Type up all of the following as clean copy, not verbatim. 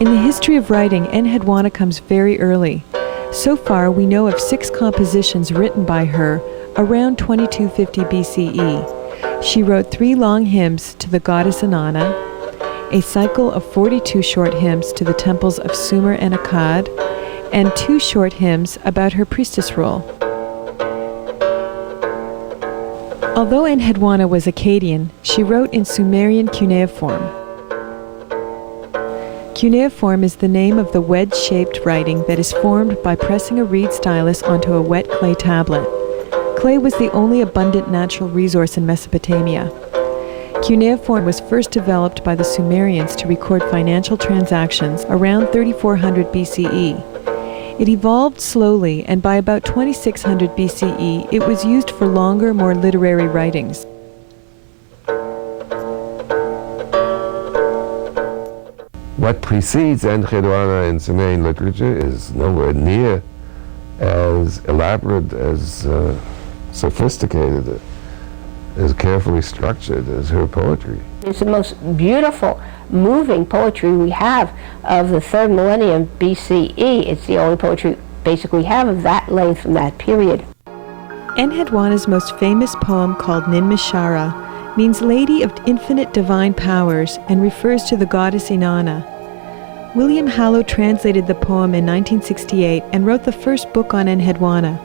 In the history of writing, Enheduana comes very early. So far, we know of 6 compositions written by her around 2250 BCE. She wrote 3 long hymns to the goddess En-hedu-Ana, a cycle of 42 short hymns to the temples of Sumer and Akkad, and 2 short hymns about her priestess role. Although Enheduana was Akkadian, she wrote in Sumerian cuneiform. Cuneiform is the name of the wedge-shaped writing that is formed by pressing a reed stylus onto a wet clay tablet. Clay was the only abundant natural resource in Mesopotamia. Cuneiform was first developed by the Sumerians to record financial transactions around 3400 BCE. It evolved slowly, and by about 2600 BCE, it was used for longer, more literary writings. What precedes Enheduana in Sumerian literature is nowhere near as elaborate, as sophisticated, as carefully structured as her poetry. It's the most beautiful, moving poetry we have of the 3rd millennium BCE. It's the only poetry basically we have of that length from that period. Enheduana's most famous poem, called Ninmishara, means Lady of Infinite Divine Powers and refers to the goddess En-hedu-Ana. William Hallow translated the poem in 1968 and wrote the first book on Enheduana.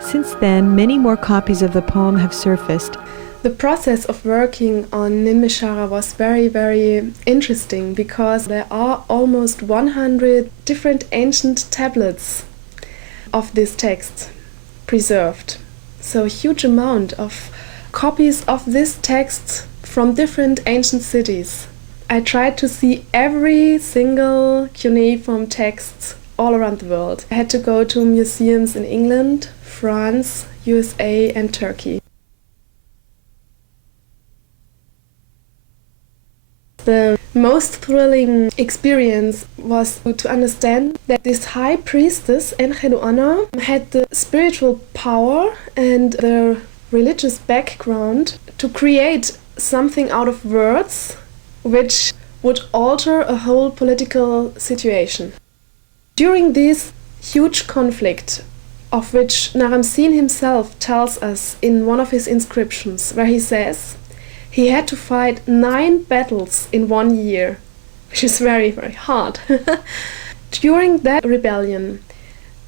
Since then, many more copies of the poem have surfaced. The process of working on Ninmishara was very, very interesting because there are almost 100 different ancient tablets of this text preserved. So a huge amount of copies of this text from different ancient cities. I tried to see every single cuneiform text all around the world. I had to go to museums in England, France, USA and Turkey. The most thrilling experience was to understand that this high priestess, Enheduanna, had the spiritual power and the religious background to create something out of words which would alter a whole political situation. During this huge conflict, of which Naram-Sin himself tells us in one of his inscriptions, where he says he had to fight 9 battles in 1 year, which is very, very hard. During that rebellion,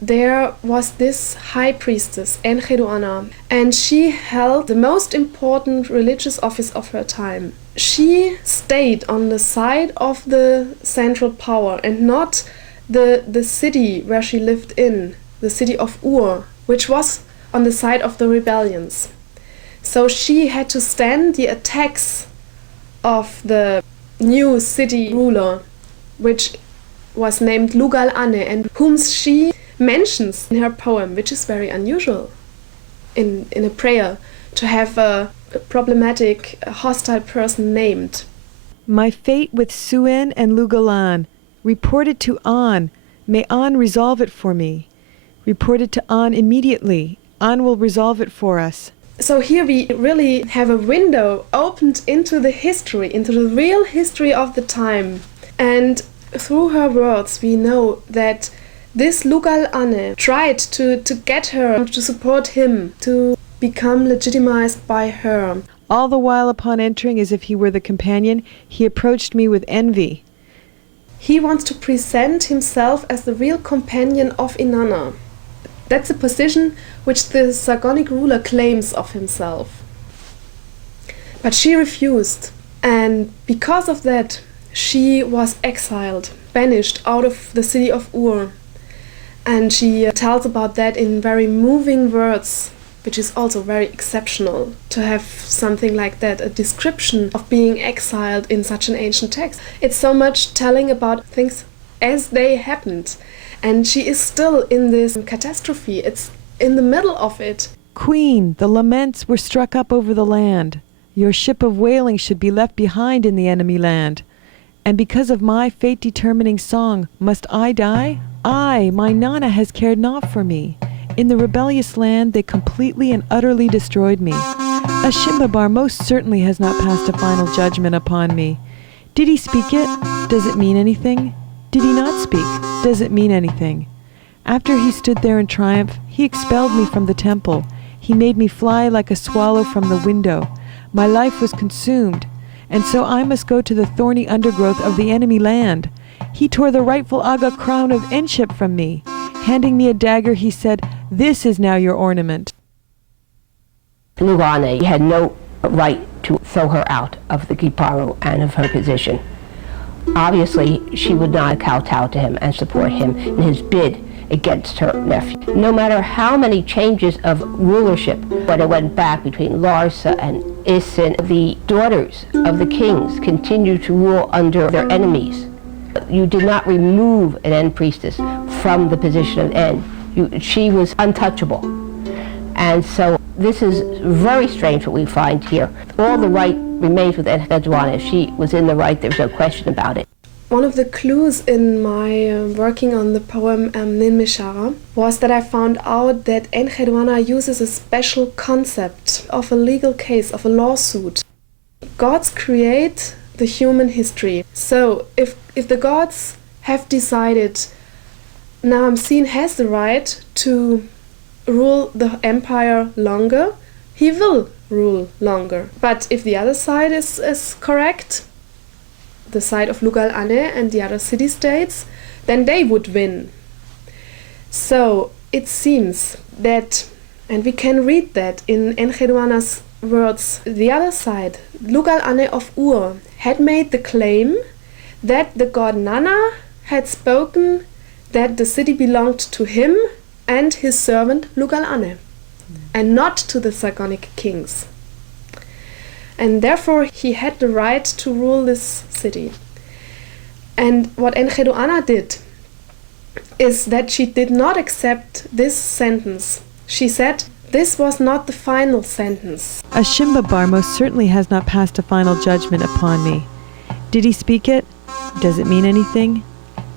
there was this high priestess, Enheduanna, and she held the most important religious office of her time. She stayed on the side of the central power and not the city where she lived in, the city of Ur, which was on the side of the rebellions. So she had to stand the attacks of the new city ruler, which was named Lugal-Ane, and whom she mentions in her poem, which is very unusual in a prayer, to have a problematic, hostile person named. My fate with Suen and Lugalan, reported to An, may An resolve it for me. Reported to An immediately, An will resolve it for us. So here we really have a window opened into the history, into the real history of the time. And through her words we know that this Lugal-Ane tried to get her to support him, to become legitimized by her. All the while, upon entering as if he were the companion, he approached me with envy. He wants to present himself as the real companion of Inanna. That's a position which the Sargonic ruler claims of himself. But she refused, and because of that, she was exiled, banished out of the city of Ur. And she tells about that in very moving words, which is also very exceptional to have something like that, a description of being exiled in such an ancient text. It's so much telling about things as they happened. And she is still in this catastrophe. It's in the middle of it. Queen, the laments were struck up over the land. Your ship of wailing should be left behind in the enemy land. And because of my fate-determining song, must I die? I, my Nana, has cared not for me. In the rebellious land, they completely and utterly destroyed me. A Shimbabar most certainly has not passed a final judgment upon me. Did he speak it? Does it mean anything? Did he not speak? Does it mean anything? After he stood there in triumph, he expelled me from the temple. He made me fly like a swallow from the window. My life was consumed, and so I must go to the thorny undergrowth of the enemy land. He tore the rightful Aga crown of Enship from me. Handing me a dagger, he said, "This is now your ornament." En-hedu-Ana had no right to throw her out of the Giparu and of her position. Obviously, she would not kowtow to him and support him in his bid against her nephew. No matter how many changes of rulership, when it went back between Larsa and Isin, the daughters of the kings continued to rule under their enemies. You did not remove an En priestess from the position of En. She was untouchable. And so this is very strange what we find here. All the right remains with Enheduana. If she was in the right, there's no question about it. One of the clues in my working on the poem Nin-Mishara was that I found out that Enheduana uses a special concept of a legal case, of a lawsuit. Gods create the human history. So if the gods have decided Naram-Sin has the right to rule the empire longer, he will rule longer. But if the other side is correct, the side of Lugal-Ane and the other city-states, then they would win. So it seems that, and we can read that in Enheduana's words, the other side, Lugal-Ane of Ur, had made the claim that the god Nana had spoken that the city belonged to him and his servant Lugal-Ane, and not to the Sargonic kings. And therefore he had the right to rule this city. And what Enheduana did is that she did not accept this sentence. She said, this was not the final sentence. A Shimbabar most certainly has not passed a final judgment upon me. Did he speak it? Does it mean anything?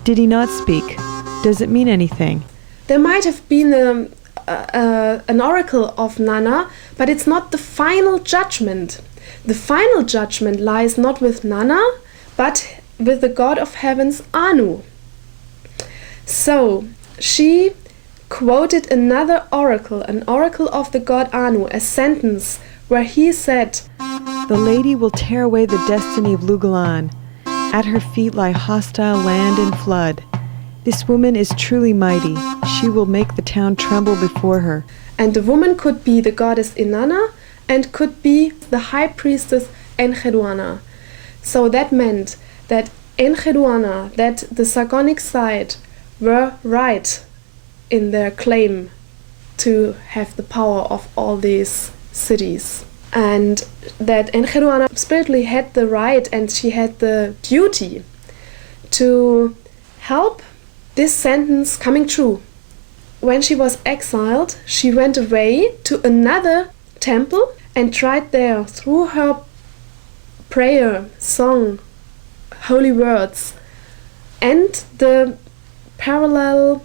Did he not speak? Does it mean anything? There might have been an oracle of Nana, but it's not the final judgment. The final judgment lies not with Nana, but with the god of heavens, Anu. So she quoted another oracle, an oracle of the god Anu, a sentence where he said, "The lady will tear away the destiny of Lugalan. At her feet lie hostile land and flood. This woman is truly mighty. She will make the town tremble before her." And the woman could be the goddess Inanna and could be the high priestess Enheduana. So that meant that Enheduana, that the Sargonic side were right in their claim to have the power of all these cities. And that Enheduana spiritually had the right and she had the duty to help this sentence coming true. When she was exiled, she went away to another temple and tried there, through her prayer, song, holy words, and the parallel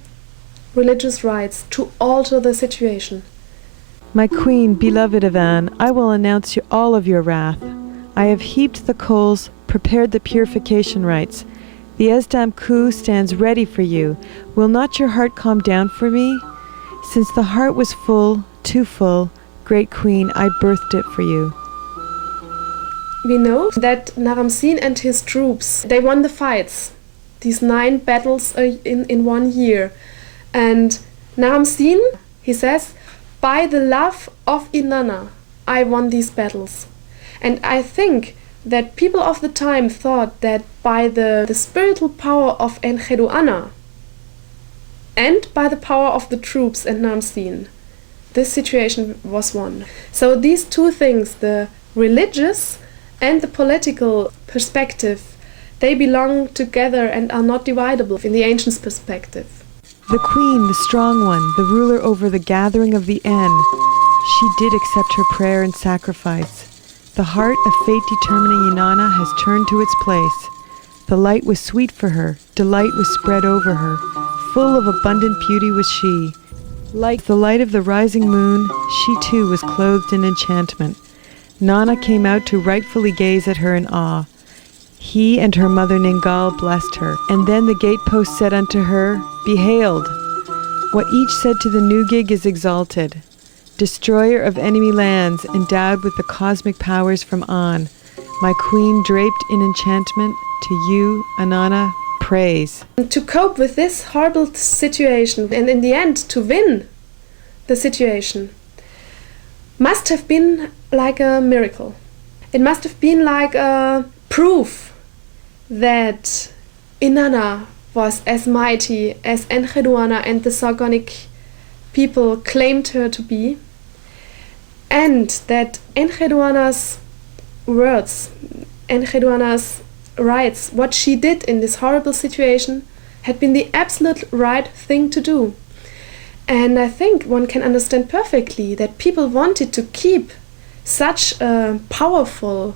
religious rites, to alter the situation. My queen, beloved of An, I will announce you all of your wrath. I have heaped the coals, prepared the purification rites. The Esdam Ku stands ready for you. Will not your heart calm down for me? Since the heart was full, too full, great queen, I birthed it for you. We know that Naram-Sin and his troops, they won the fights, these 9 battles in 1 year. And Naram-Sin, he says, by the love of Inanna, I won these battles. And I think that people of the time thought that by the spiritual power of Enhedu-Ana and by the power of the troops and Naram-Sin, this situation was won. So these two things, the religious and the political perspective, they belong together and are not dividable in the ancients' perspective. The queen, the strong one, the ruler over the gathering of the En, she did accept her prayer and sacrifice. The heart of fate determining Inanna has turned to its place. The light was sweet for her, delight was spread over her. Full of abundant beauty was she. Like the light of the rising moon, she too was clothed in enchantment. Nana came out to rightfully gaze at her in awe. He and her mother Ningal blessed her, and then the gatepost said unto her, Be hailed. What each said to the new gig is exalted. Destroyer of enemy lands, endowed with the cosmic powers from On, my queen draped in enchantment, to you, En-hedu-Ana, praise. To cope with this horrible situation, and in the end to win the situation, must have been like a miracle. It must have been like a proof that En-hedu-Ana was as mighty as Enheduanna and the Sargonic people claimed her to be, and that Enheduanna's words, Enheduanna's rites, what she did in this horrible situation, had been the absolute right thing to do. And I think one can understand perfectly that people wanted to keep such a powerful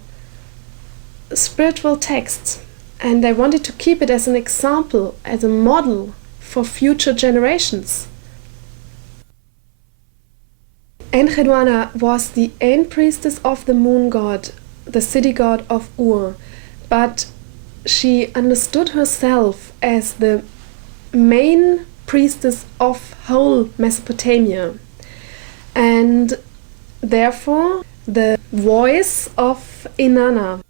spiritual text, and they wanted to keep it as an example, as a model for future generations. Enheduanna was the priestess of the moon god, the city god of Ur, but she understood herself as the main priestess of whole Mesopotamia, and therefore the voice of En-hedu-Ana.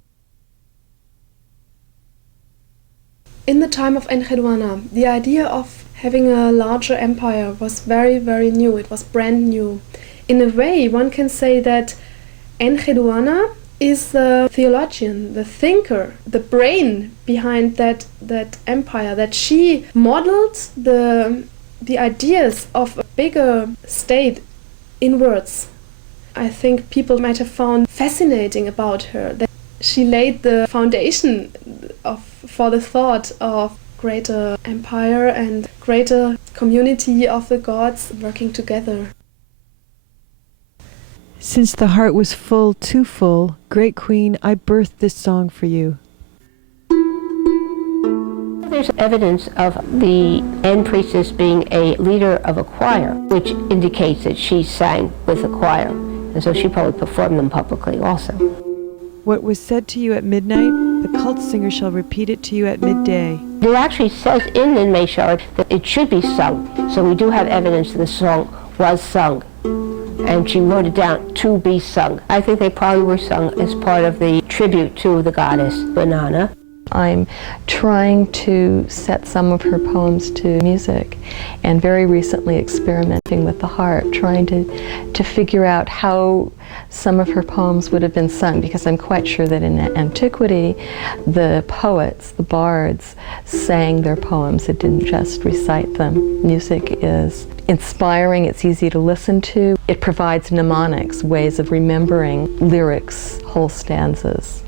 In the time of Enheduanna, the idea of having a larger empire was very, very new. It was brand new. In a way, one can say that Enheduanna is the theologian, the thinker, the brain behind that empire, that she modeled the ideas of a bigger state in words. I think people might have found fascinating about her that she laid the foundation for the thought of greater empire and greater community of the gods working together. Since the heart was full, too full, great queen, I birthed this song for you. There's evidence of the priestess being a leader of a choir, which indicates that she sang with a choir, and so she probably performed them publicly also. What was said to you at midnight, the cult singer shall repeat it to you at midday. It actually says in the Meshar that it should be sung, so we do have evidence that the song was sung, and she wrote it down to be sung. I think they probably were sung as part of the tribute to the goddess En-hedu-Ana. I'm trying to set some of her poems to music, and very recently experimenting with the harp, trying to figure out how some of her poems would have been sung, because I'm quite sure that in antiquity the poets, the bards, sang their poems. It didn't just recite them. Music is inspiring, it's easy to listen to. It provides mnemonics, ways of remembering lyrics, whole stanzas.